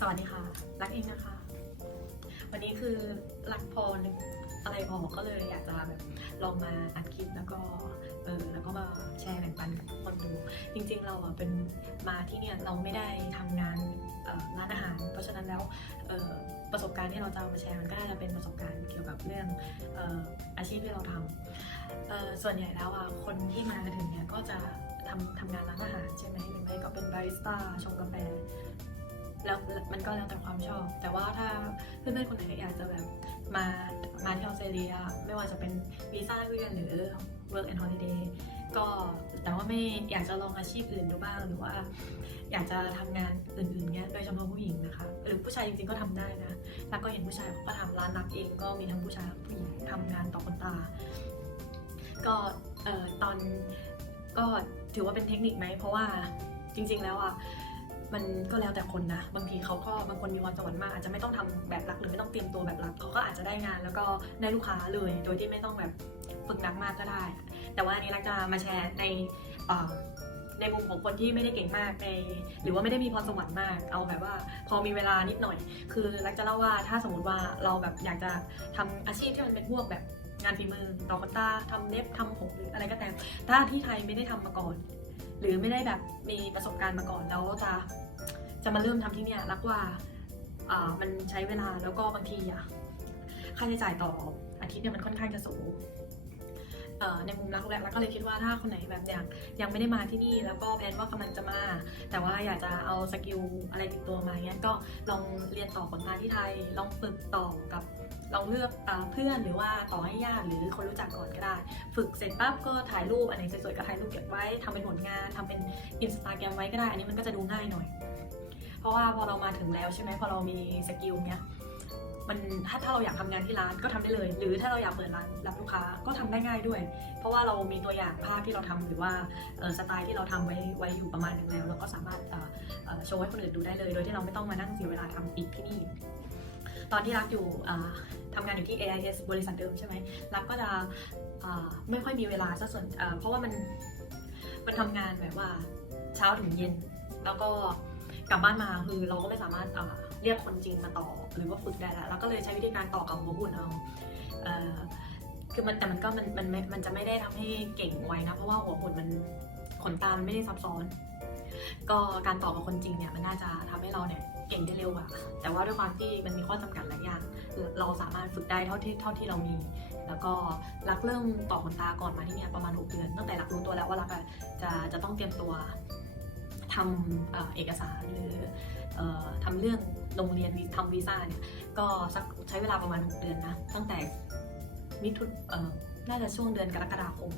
สวัสดีค่ะ รักเองนะคะ วันนี้คือรักพอนึกอะไรออกก็เลยอยากจะแบบลองมาอัดคลิปแล้วก็เออแล้วก็มาแชร์แบ่งปันกับคนดู จริงๆเราอะเป็นมาที่เนี่ยเราไม่ได้ทำงานร้านอาหาร เพราะฉะนั้นแล้วประสบการณ์ที่เราจะเอามาแชร์มันก็น่าจะเป็นประสบการณ์เกี่ยวกับเรื่องออาชีพที่เราทำส่วนใหญ่แล้วอะคนที่มาถึงเนี่ยก็จะทำทำงานร้านอาหารใช่ไหมหรือไม่ก็เป็นบาริสต้าชงกาแฟ แล้วมันก็แล้วแต่ความชอบ แต่ว่าถ้าเพื่อนๆคนไหนอยากจะแบบมามาที่ออสเตรเลีย ไม่ว่าจะเป็นวีซ่าเรียนหรือ work and holiday ก็แต่ว่าไม่อยากจะลองอาชีพอื่นดูบ้างหรือว่า อยากจะทำงานอื่นๆเงี้ยโดยเฉพาะผู้หญิงนะคะ หรือผู้ชายจริงๆก็ทำได้นะ แล้วก็เห็นผู้ชายเขาก็ทำร้านนักเองก็มีทั้งผู้ชายและผู้หญิงทำงานต่อคนตา ก็เอ่อตอนก็ถือว่าเป็นเทคนิคไหมเพราะว่าจริง ๆ แล้วอะ มันก็แล้วแต่คนนะ บางทีเขาก็บางคนมีความสวรรค์มากอาจจะไม่ต้องทำแบบรักหรือไม่ต้องเตรียมตัวแบบรักเขาก็อาจจะได้งาน แล้วก็ได้ลูกค้าเลย โดยที่ไม่ต้องแบบฝึกหนักมากก็ได้ แต่ว่าอันนี้เรักจะมาแชร์ในในมุมของคนที่ไม่ได้เก่งมากในหรือว่าไม่ได้มีพรสวรรค์มาก เอาแบบว่า พอมีเวลานิดหน่อย คือรักจะเล่าว่าถ้าสมมติว่าเราแบบอยากจะทำอาชีพที่มันเป็นพวกแบบงานฝีมือต่อคนตาทำเล็บทำผมหรืออะไรก็ตามถ้าที่ไทยไม่ได้ทำมาก่อน หรือไม่ได้แบบมีประสบการณ์มาก่อนแล้วจะจะมาเริ่มทำที่เนี่ยรักว่าอ่ามันใช้เวลาแล้วก็บางทีอะค่าใช้จ่ายต่ออาทิตย์เนี่ยมันค่อนข้างจะสูง ในมุมรักแหละรักก็เลยคิดว่าถ้าคนไหนแบบอย่างยังไม่ได้มาที่นี่ แล้วก็แพลนว่ากำลังจะมา แต่ว่าอยากจะเอาสกิลอะไรติดตัวมาเงี้ยก็ลองเรียนต่อผลงานที่ไทย ลองฝึกต่อกับลองเลือกเพื่อนหรือว่าต่อให้ญาติหรือคนรู้จักก่อนก็ได้ ฝึกเสร็จปั๊บก็ถ่ายรูปอันไหนสวยๆก็ถ่ายรูปเก็บไว้ทำเป็นผลงานทำเป็นอินสตาแกรมไว้ก็ได้ อันนี้มันก็จะดูง่ายหน่อย เพราะว่าพอเรามาถึงแล้วใช่ไหมพอเรามีสกิลเนี้ย มันถ้าถ้าเราอยากทำงานที่ร้านก็ทำได้เลย หรือถ้าเราอยากเปิดร้านรับลูกค้าก็ทำได้ง่ายด้วย เพราะว่าเรามีตัวอย่างภาพที่เราทำหรือว่าสไตล์ที่เราทำไว้ไว้อยู่ประมาณหนึงแล้วเราก็สามารถโชว์ให้คนอื่นดูได้เลย โดยที่เราไม่ต้องมานั่งเสียเวลาทำอีกที่นี่ตอนที่รักอยู่อ่าทำงานอยู่ที่ AIS บริษัทเดิมใช่ไหมรักก็จะไม่ค่อยมีเวลาซะส่วนเพราะว่ามันมันทำงานแบบว่าเช้าถึงเย็น แล้วก็กลับบ้านมาคือเราก็ไม่สามารถ เรียกคนจริงมาต่อหรือว่าฝึกได้แล้วเราก็เลยใช้วิธีการต่อกับหัวหุ่นเอาเออคือมันแต่มันก็มันมันมันจะไม่ได้ทำให้เก่งไวนะ เพราะว่าหัวหุ่นมันขนตามันไม่ได้ซับซ้อน ก็การต่อกับคนจริงเนี่ยมันน่าจะทำให้เราเนี่ยเก่งได้เร็วกว่าแต่ว่าด้วยความที่มันมีข้อจำกัดหลายอย่างเราสามารถฝึกได้เท่าที่เท่าที่เรามี แล้วก็รักเริ่มต่อขนตาก่อนมาที่เนี่ยประมาณ 6 เดือน ตั้งแต่รักรู้ตัวแล้วว่ารักจะจะต้องเตรียมตัวทำเอกสารหรือเอ่อทำเรื่อง ลงเรียนทำวีซ่าเนี่ยก็สักใช้เวลาประมาณ 6 เดือนนะ ตั้งแต่มิถุนเอ่อน่าจะช่วงเดือนกรกฎาคม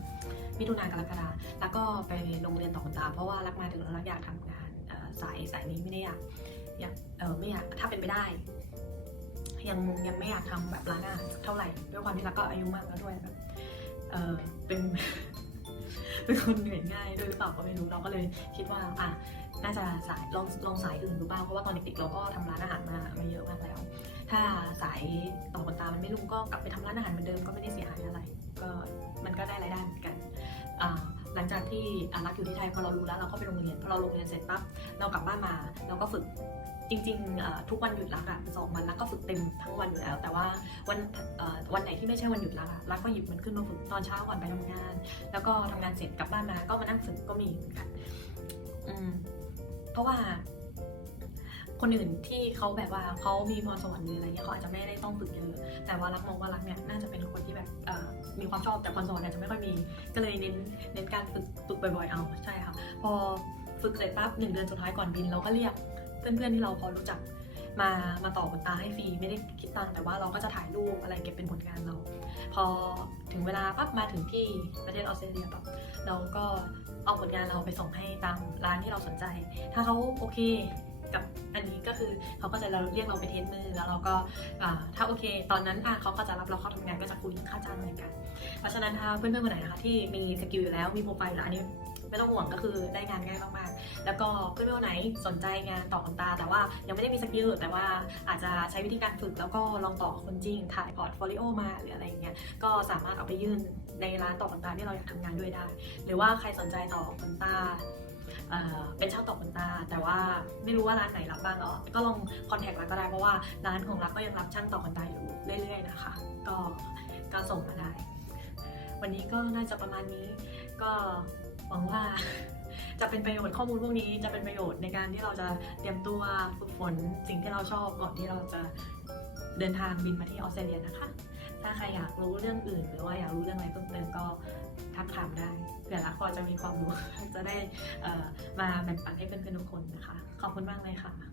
มิถุนากรกฎาแล้วก็ไปโรงเรียนต่อตา เพราะว่ารักมาถึงแล้วรักอยากทำงานสายสายนี้ไม่ได้อยากอยากเออไม่อยากถ้าเป็นไปได้ ยังยังไม่อยากทำแบบร้านอาหารเท่าไหร่ด้วยความที่รักก็อายุมากแล้วด้วยแบบเออเป็น เป็นคนเหนื่อยง่ายด้วยหรือเปล่าก็ไม่รู้เราก็เลยคิดว่าอะน่าจะสายลองลองสายอื่นดูบ้างเพราะว่าตอนเด็กๆเราก็ทำร้านอาหารมามาเยอะมากแล้ว ถ้าสายต่อขนตามันไม่รุ่งก็กลับไปทำร้านอาหารเหมือนเดิมก็ไม่ได้เสียหายอะไร ก็มันก็ได้รายได้เหมือนกันหลังจากที่อะรักอยู่ที่ไทยพอเรารู้แล้วเราก็ไปโรงเรียนพอเราโรงเรียนเสร็จปั๊บเรากลับบ้านมาเราก็ฝึกจริงๆทุกวันหยุดรักอะสองวันรัก กเต็มทั้งวันอยู่แล้ว แต่ว่าวันวันไหนที่ไม่ใช่วันหยุดรักอะรักก็หยิบมันขึ้นมาฝึกตอนเช้าก่อนไปทำงาน แล้วก็ทำงานเสร็จกลับบ้านมาก็มานั่งฝึกก็มีเหมือนกันอืมเพราะว่า คนอื่นที่เขาแบบว่าเขามีพรสวรรค์หรืออะไรเงี้ยเขาอาจจะไม่ได้ต้องฝึกเยอะแต่ว่ารักมองว่ารักเนี่ยน่าจะเป็นคนที่แบบมีความชอบแต่พรสวรรค์อาจจะไม่ค่อยมี ก็เลยเน้นเน้นการฝึกฝึกบ่อยๆเอาใช่ค่ะพอฝึกเสร็จปั๊บหนึ่งเดือนสุดท้ายก่อนบินเราก็เรียกเพื่อนๆที่เราพอรู้จัก มามาต่อขนตาให้ฟรีไม่ได้คิดตังค์แต่ว่าเราก็จะถ่ายรูปอะไรเก็บเป็นผลงานเรา พอถึงเวลาปั๊บมาถึงที่ประเทศออสเตรเลียปั๊บเราก็เอาผลงานเราไปส่งให้ตามร้านที่เราสนใจ ถ้าเขาโอเคกับอันนี้ก็คือเขาก็จะเรียกเราไปเทสมือแล้วเราก็ถ้าโอเค ตอนนั้นเขาก็จะรับเราเข้าทำงานก็จะคุยค่าจ้างอะไรกัน เพราะฉะนั้นถ้าเพื่อนๆคนไหนนะคะที่มีสกิลอยู่แล้วมีโปรไฟล์แล้วอันนี้ ไม่ต้องห่วงก็คือได้งานง่ายมากๆ แล้วก็เพื่อนๆคนไหนสนใจงานต่อขนตา แต่ว่ายังไม่ได้มีสกิลแต่ว่าอาจจะใช้วิธีการฝึกแล้วก็ลองต่อคนจริง ถ่ายพอร์ตโฟลิโอมาหรืออะไรอย่างเงี้ยก็สามารถเอาไปยื่นในร้านต่อขนตาที่เราอยากทำงานด้วยได้ หรือว่าใครสนใจต่อขนตาเป็นช่างต่อขนตา แต่ว่าไม่รู้ว่าร้านไหนรับบ้างก็ลองคอนแทคร้านก็ได้เพราะว่าร้านของรักก็ยังรับช่างต่อขนตาอยู่เรื่อย ๆ นะคะ ก็ก็ส่งมาได้ วันนี้ก็น่าจะประมาณนี้ก็ จะเป็นประโยชน์ข้อมูลพวกนี้จะเป็นประโยชน์ในการที่เราจะเตรียมตัวฝึกฝนสิ่งที่เราชอบก่อนที่เราจะเดินทางบินมาที่ออสเตรเลียนะคะ ถ้าใครอยากรู้เรื่องอื่น หรือว่าอยากรู้เรื่องอะไรเพิ่มเติมก็ทักถามได้เผื่อรักพอจะมีความรู้จะได้มาแบ่งปันให้เพื่อนๆทุกคนนะคะ ขอบคุณมากเลยค่ะ